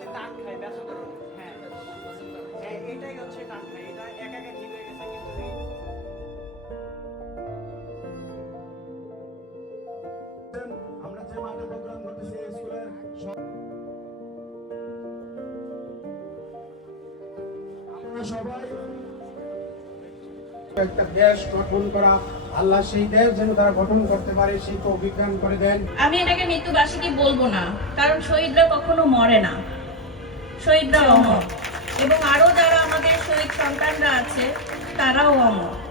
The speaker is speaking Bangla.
দাঁতে টান খায় ব্যথা করে। হ্যাঁ। এটাই হচ্ছে টান খায়। এটা একা একা ঠিক হয়ে গেছে কিন্তু আমরা যে মাঠে প্রোগ্রাম করতেছি স্কুলের আমরা সবাই একটা দেশ গঠন করা আল্লাহ সেই দেশ যেন তারা গঠন করতে পারে সেই তো অভিজ্ঞান করে দেন। আমি এটাকে মৃত্যুবার্ষিকী বলব না কারণ শহীদরা কখনো মরে না। শহীদরা অমর। এবং আরও যারা আমাদের শহীদ সন্তানরা আছে তারাও অমর।